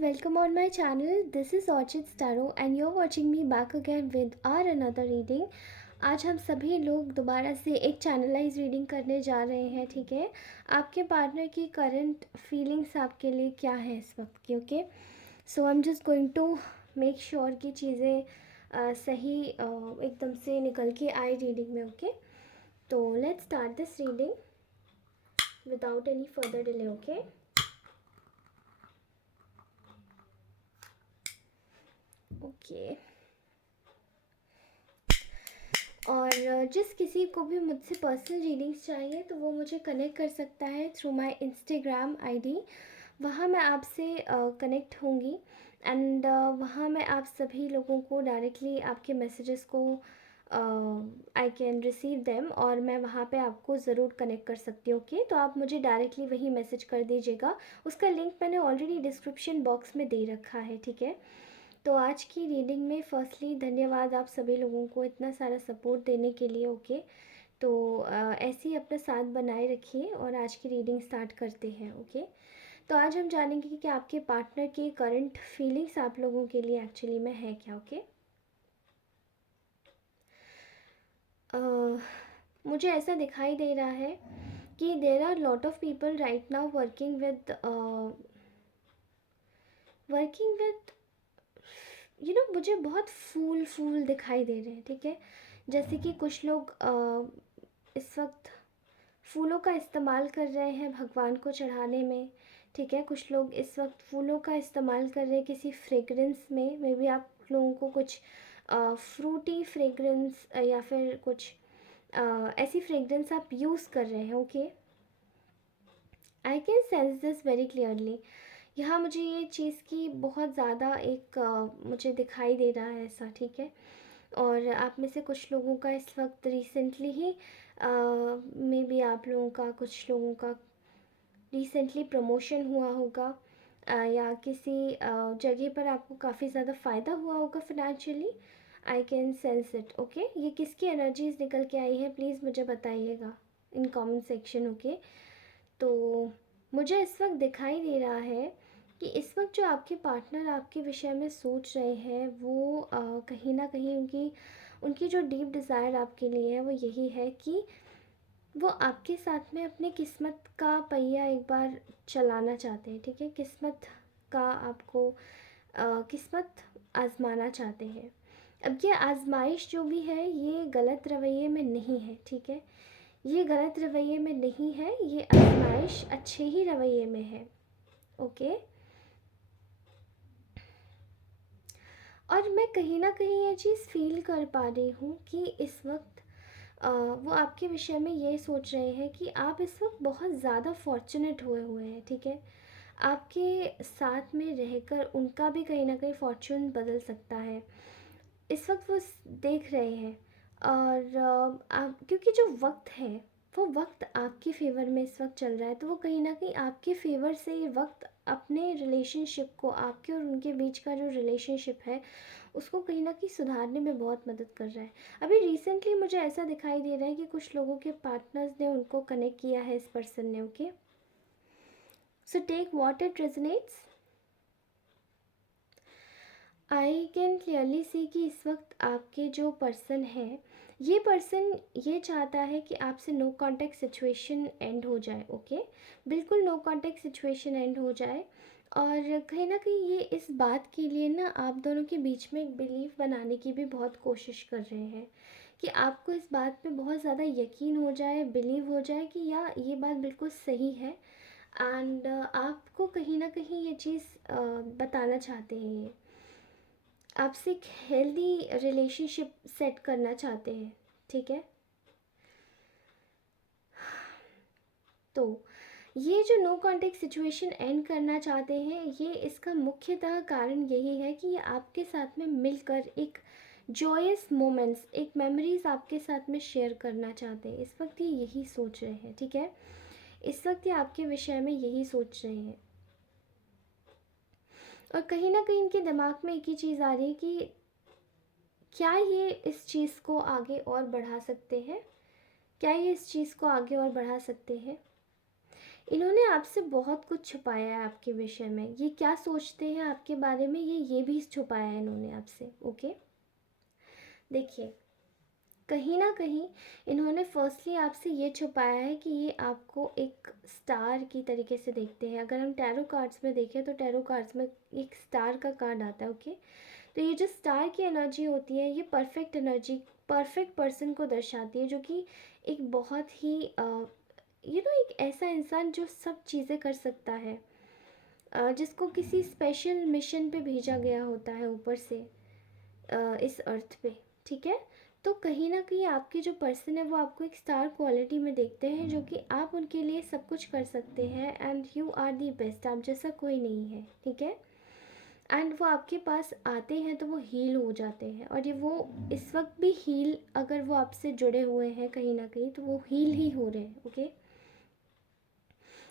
welcome on my channel. This is Orchid Starro and you're watching me back again with our another reading. आज हम सभी लोग दोबारा से एक चैनलाइज रीडिंग करने जा रहे हैं, ठीक है। आपके पार्टनर की करंट फीलिंग्स आपके लिए क्या है इस वक्त की, okay. So I am just going to make sure कि चीज़ें सही एकदम से निकल के आए रीडिंग में, ओके। तो let's start this reading without any further delay, okay. Okay और जिस किसी को भी मुझसे पर्सनल रीडिंग्स चाहिए तो वो मुझे कनेक्ट कर सकता है थ्रू माय इंस्टाग्राम आईडी। वहाँ मैं आपसे कनेक्ट होंगी एंड वहाँ मैं आप सभी लोगों को डायरेक्टली आपके मैसेजेस को आई कैन रिसीव देम और मैं वहाँ पे आपको ज़रूर कनेक्ट कर सकती हूँ, ओके। तो आप मुझे डायरेक्टली वही मैसेज कर दीजिएगा। उसका लिंक मैंने ऑलरेडी डिस्क्रिप्शन बॉक्स में दे रखा है, ठीक है। तो आज की रीडिंग में फर्स्टली धन्यवाद आप सभी लोगों को इतना सारा सपोर्ट देने के लिए, ओके। तो ऐसे ही अपना साथ बनाए रखिए और आज की रीडिंग स्टार्ट करते हैं, ओके। तो आज हम जानेंगे कि आपके पार्टनर के करंट फीलिंग्स आप लोगों के लिए एक्चुअली में है क्या, ओके। मुझे ऐसा दिखाई दे रहा है कि there are lot of people right now working with मुझे बहुत फूल दिखाई दे रहे हैं, ठीक है। जैसे कि कुछ लोग इस वक्त फूलों का इस्तेमाल कर रहे हैं भगवान को चढ़ाने में, ठीक है। कुछ लोग इस वक्त फूलों का इस्तेमाल कर रहे हैं किसी फ्रेगरेंस में। मे बी आप लोगों को कुछ फ्रूटी फ्रेगरेंस या फिर कुछ ऐसी फ्रेगरेंस आप यूज़ कर रहे हैं, okay. I can sense this very clearly. यहाँ मुझे ये चीज़ की बहुत ज़्यादा एक मुझे दिखाई दे रहा है ऐसा, ठीक है। और आप में से कुछ लोगों का इस वक्त रिसेंटली ही मे बी आप लोगों का कुछ लोगों का रिसेंटली प्रमोशन हुआ होगा या किसी जगह पर आपको काफ़ी ज़्यादा फ़ायदा हुआ होगा financially. I can sense it, okay. ये किसकी एनर्जीज निकल के आई है प्लीज़ मुझे बताइएगा इन कमेंट सेक्शन, ओके। तो मुझे इस वक्त दिखाई दे रहा है कि इस वक्त जो आपके पार्टनर आपके विषय में सोच रहे हैं वो कहीं ना कहीं उनकी उनकी जो डीप डिज़ायर आपके लिए है वो यही है कि वो आपके साथ में अपनी किस्मत का पहिया एक बार चलाना चाहते हैं, ठीक है। किस्मत का आपको किस्मत आजमाना चाहते हैं। अब ये आजमाइश जो भी है ये गलत रवैये में नहीं है, ठीक है। ये गलत रवैये में नहीं है, ये आजमाइश अच्छे ही रवैये में है, ओके। और मैं कहीं ना कहीं ये चीज़ फील कर पा रही हूँ कि इस वक्त वो आपके विषय में ये सोच रहे हैं कि आप इस वक्त बहुत ज़्यादा फॉर्चुनेट हुए हुए हैं, ठीक है। आपके साथ में रहकर उनका भी कहीं ना कहीं फॉर्चून बदल सकता है। इस वक्त वो देख रहे हैं और आप क्योंकि जो वक्त है वो वक्त आपके फेवर में इस वक्त चल रहा है, तो वो कहीं ना कहीं आपके फेवर से ये वक्त अपने रिलेशनशिप को, आपके और उनके बीच का जो रिलेशनशिप है उसको कहीं ना कहीं सुधारने में बहुत मदद कर रहा है। अभी रिसेंटली मुझे ऐसा दिखाई दे रहा है कि कुछ लोगों के पार्टनर्स ने उनको कनेक्ट किया है इस पर्सन ने, okay. So take what it resonates. I can clearly see कि इस वक्त आपके जो पर्सन है ये पर्सन ये चाहता है कि आपसे नो कांटेक्ट सिचुएशन एंड हो जाए, ओके। बिल्कुल नो कांटेक्ट सिचुएशन एंड हो जाए। और कहीं ना कहीं ये इस बात के लिए ना आप दोनों के बीच में एक बिलीव बनाने की भी बहुत कोशिश कर रहे हैं कि आपको इस बात पे बहुत ज़्यादा यकीन हो जाए, बिलीव हो जाए कि या ये बात बिल्कुल सही है। एंड आपको कहीं ना कहीं ये चीज़ बताना चाहते हैं, ये आपसे एक हेल्दी रिलेशनशिप सेट करना चाहते हैं, ठीक है। तो ये जो नो कांटेक्ट सिचुएशन एंड करना चाहते हैं ये इसका मुख्यतः कारण यही है कि ये आपके साथ में मिलकर एक जॉयस मोमेंट्स, एक मेमोरीज आपके साथ में शेयर करना चाहते हैं। इस वक्त ये यही सोच रहे हैं, ठीक है। इस वक्त ये आपके विषय में यही सोच रहे हैं और कहीं ना कहीं इनके दिमाग में एक ही चीज़ आ रही है कि क्या ये इस चीज़ को आगे और बढ़ा सकते हैं, क्या ये इस चीज़ को आगे और बढ़ा सकते हैं। इन्होंने आपसे बहुत कुछ छुपाया है आपके विषय में। ये क्या सोचते हैं आपके बारे में, ये भी छुपाया है इन्होंने आपसे। ओके, देखिए, कहीं ना कहीं इन्होंने फर्स्टली आपसे ये छुपाया है कि ये आपको एक स्टार की तरीके से देखते हैं। अगर हम टैरो कार्ड्स में देखें तो टैरो कार्ड्स में एक स्टार का कार्ड आता है। ओके, तो ये जो स्टार की एनर्जी होती है, ये परफेक्ट एनर्जी, परफेक्ट पर्सन को दर्शाती है, जो कि एक बहुत ही एक ऐसा इंसान जो सब चीज़ें कर सकता है, जिसको किसी स्पेशल मिशन पे भेजा गया होता है ऊपर से, इस अर्थ पे। ठीक है, तो कहीं ना कहीं आपके जो पर्सन है वो आपको एक स्टार क्वालिटी में देखते हैं, जो कि आप उनके लिए सब कुछ कर सकते हैं, and you are the best, आप जैसा कोई नहीं है। ठीक है, एंड वो आपके पास आते हैं तो वो हील हो जाते हैं, और ये वो इस वक्त भी हील, अगर वो आपसे जुड़े हुए हैं कहीं ना कहीं, तो वो हील ही हो रहे हैं। ओके,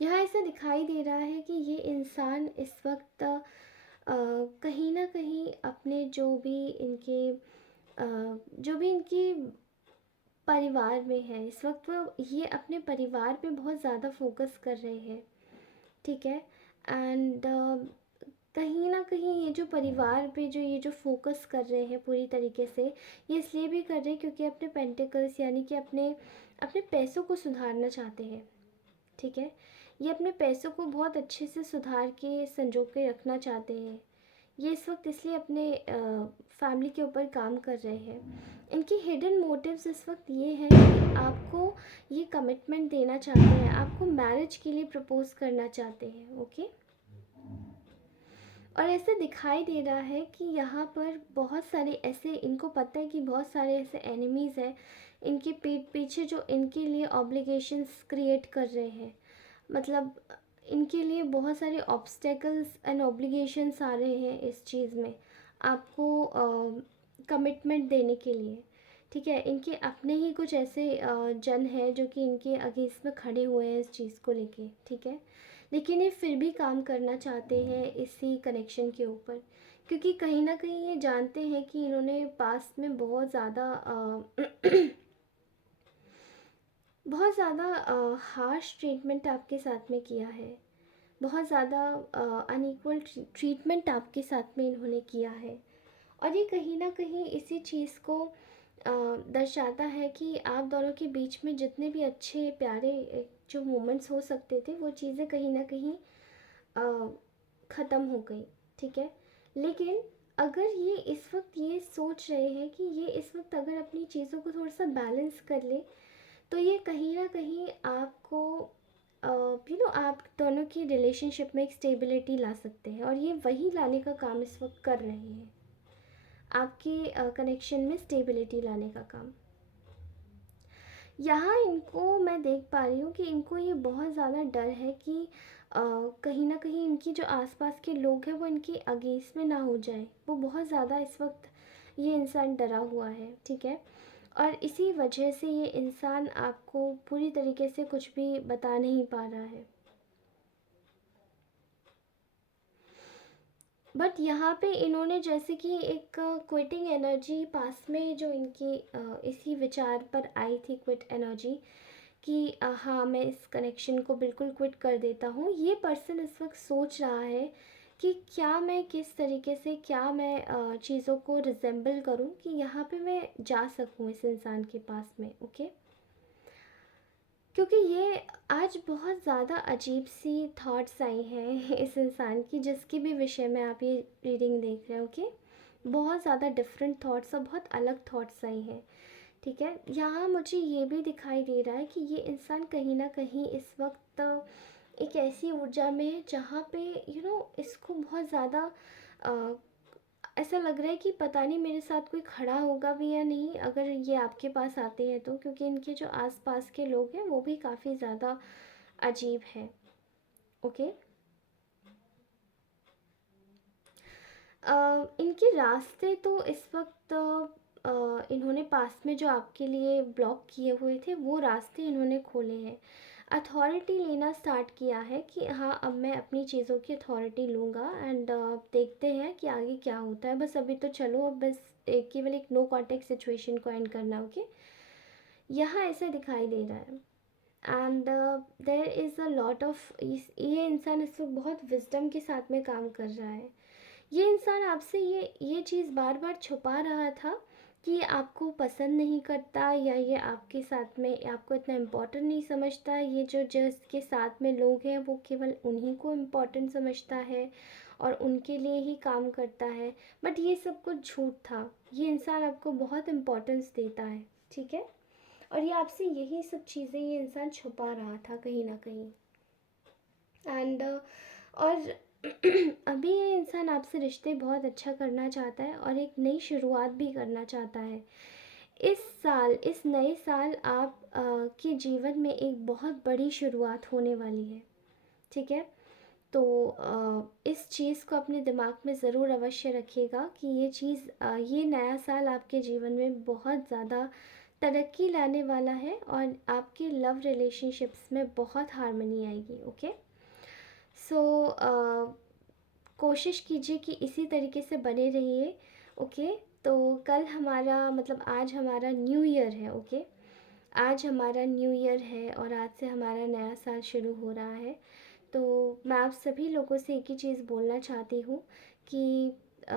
यहाँ ऐसा दिखाई दे रहा है कि ये इंसान इस वक्त कहीं ना कहीं अपने जो भी इनके परिवार में है इस वक्त, वो ये अपने परिवार पे बहुत ज़्यादा फोकस कर रहे हैं। ठीक है, एंड कहीं ना कहीं ये जो परिवार पे जो ये जो फोकस कर रहे हैं पूरी तरीके से, ये इसलिए भी कर रहे हैं क्योंकि अपने पेंटिकल्स यानी कि अपने अपने पैसों को सुधारना चाहते हैं। ठीक है, ये अपने पैसों को बहुत अच्छे से सुधार के संजो के रखना चाहते हैं। ये इस वक्त इसलिए अपने फैमिली के ऊपर काम कर रहे हैं। इनकी हिडन मोटिव्स इस वक्त ये है कि आपको ये कमिटमेंट देना चाहते हैं, आपको मैरिज के लिए प्रपोज करना चाहते हैं। ओके, और ऐसे दिखाई दे रहा है कि यहाँ पर बहुत सारे ऐसे, इनको पता है कि बहुत सारे ऐसे एनिमीज़ हैं इनके पीठ पीछे, जो इनके लिए ऑब्लिगेशंस क्रिएट कर रहे हैं। मतलब इनके लिए बहुत सारे ऑब्स्टेकल्स एंड ऑब्लिगेशंस आ रहे हैं इस चीज़ में, आपको कमिटमेंट देने के लिए। ठीक है, इनके अपने ही कुछ ऐसे जन हैं जो कि इनके अगेंस्ट में खड़े हुए हैं इस चीज़ को लेके। ठीक है, लेकिन ये फिर भी काम करना चाहते हैं इसी कनेक्शन के ऊपर, क्योंकि कहीं ना कहीं ये जानते हैं कि इन्होंने पास्ट में बहुत ज़्यादा बहुत ज़्यादा हार्श ट्रीटमेंट आपके साथ में किया है, बहुत ज़्यादा अनइक्वल ट्रीटमेंट आपके साथ में इन्होंने किया है। और ये कहीं ना कहीं इसी चीज़ को दर्शाता है कि आप दोनों के बीच में जितने भी अच्छे प्यारे जो मोमेंट्स हो सकते थे, वो चीज़ें कहीं ना कहीं ख़त्म हो गई। ठीक है, लेकिन अगर ये इस वक्त ये सोच रहे हैं कि ये इस वक्त अगर अपनी चीज़ों को थोड़ा सा बैलेंस कर ले, तो ये कहीं ना कहीं आपको आप दोनों की रिलेशनशिप में एक स्टेबिलिटी ला सकते हैं, और ये वही लाने का काम इस वक्त कर रहे हैं, आपके कनेक्शन में स्टेबिलिटी लाने का काम। यहाँ इनको मैं देख पा रही हूँ कि इनको ये बहुत ज़्यादा डर है कि कहीं ना कहीं इनकी जो आसपास के लोग हैं वो इनकी अगेंस्ट में ना हो जाए। वो बहुत ज़्यादा इस वक्त ये इंसान डरा हुआ है। ठीक है, और इसी वजह से ये इंसान आपको पूरी तरीके से कुछ भी बता नहीं पा रहा है। बट यहाँ पे इन्होंने जैसे कि एक क्विटिंग एनर्जी पास में जो इनकी इसी विचार पर आई थी, क्विट एनर्जी, कि हाँ मैं इस कनेक्शन को बिल्कुल क्विट कर देता हूँ। ये पर्सन इस वक्त सोच रहा है कि क्या मैं किस तरीके से, क्या मैं चीज़ों को रिजेंबल करूँ कि यहाँ पे मैं जा सकूँ इस इंसान के पास में। ओके, क्योंकि ये आज बहुत ज़्यादा अजीब सी थॉट्स आई हैं इस इंसान की, जिसके भी विषय में आप ये रीडिंग देख रहे हो। कि बहुत ज़्यादा डिफरेंट थॉट्स और बहुत अलग थॉट्स आई हैं। ठीक है, यहाँ मुझे ये भी दिखाई दे रहा है कि ये इंसान कहीं ना कहीं इस वक्त एक ऐसी ऊर्जा में है जहाँ पे इसको बहुत ज़्यादा ऐसा लग रहा है कि पता नहीं मेरे साथ कोई खड़ा होगा भी या नहीं अगर ये आपके पास आते हैं तो, क्योंकि इनके जो आसपास के लोग हैं वो भी काफ़ी ज़्यादा अजीब हैं। ओके, इनके रास्ते तो इस वक्त इन्होंने पास में जो आपके लिए ब्लॉक किए हुए थे वो रास्ते इन्होंने खोले हैं, अथॉरिटी लेना स्टार्ट किया है कि हाँ अब मैं अपनी चीज़ों की अथॉरिटी लूँगा, एंड देखते हैं कि आगे क्या होता है। बस अभी तो चलो, अब बस केवल एक नो कॉन्टेक्ट सिचुएशन को एंड करना। ओके, यहाँ ऐसा दिखाई दे रहा है। And there is a lot of, ये इंसान इस वक्त बहुत विजडम के साथ में काम कर रहा है। ये इंसान आपसे ये चीज़ बार बार छुपा रहा था कि ये आपको पसंद नहीं करता, या ये आपके साथ में आपको इतना इम्पोर्टेंट नहीं समझता। ये जो जिसके साथ में लोग हैं वो केवल उन्हीं को इम्पोर्टेंट समझता है और उनके लिए ही काम करता है। बट ये सब कुछ झूठ था। ये इंसान आपको बहुत इम्पोर्टेंस देता है, ठीक है। और ये आपसे यही सब चीज़ें ये इंसान छुपा रहा था कहीं ना कहीं। एंड और अभी ये इंसान आपसे रिश्ते बहुत अच्छा करना चाहता है और एक नई शुरुआत भी करना चाहता है। इस साल, इस नए साल आप के जीवन में एक बहुत बड़ी शुरुआत होने वाली है, ठीक है। तो इस चीज़ को अपने दिमाग में ज़रूर अवश्य रखिएगा कि ये चीज़, ये नया साल आपके जीवन में बहुत ज़्यादा तरक्की लाने वाला है और आपके लव रिलेशनशिप्स में बहुत हार्मनी आएगी, ओके। सो कोशिश कीजिए कि इसी तरीके से बने रहिए, ओके। तो कल हमारा, मतलब आज हमारा न्यू ईयर है, ओके। आज हमारा न्यू ईयर है और आज से हमारा नया साल शुरू हो रहा है। तो मैं आप सभी लोगों से एक ही चीज़ बोलना चाहती हूँ कि अ,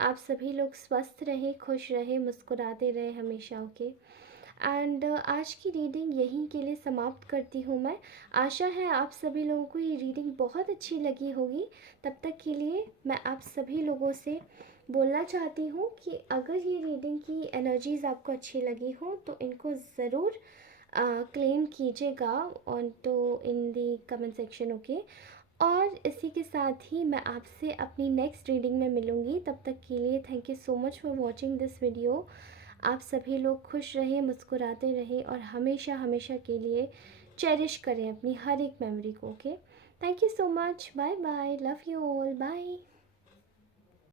आप सभी लोग स्वस्थ रहें, खुश रहें, मुस्कुराते रहें हमेशा, ओके। एंड आज की रीडिंग यहीं के लिए समाप्त करती हूँ मैं। आशा है आप सभी लोगों को ये रीडिंग बहुत अच्छी लगी होगी। तब तक के लिए मैं आप सभी लोगों से बोलना चाहती हूँ कि अगर ये रीडिंग की एनर्जीज़ आपको अच्छी लगी हो तो इनको ज़रूर क्लेम कीजिएगा on to in the comment section, okay. और इसी के साथ ही मैं आपसे अपनी नेक्स्ट रीडिंग में मिलूँगी। तब तक के लिए thank you so much for watching this video. आप सभी लोग खुश रहें, मुस्कुराते रहें और हमेशा हमेशा के लिए चेरिश करें अपनी हर एक मेमोरी को, okay. Thank you so much, bye bye, love you all, bye.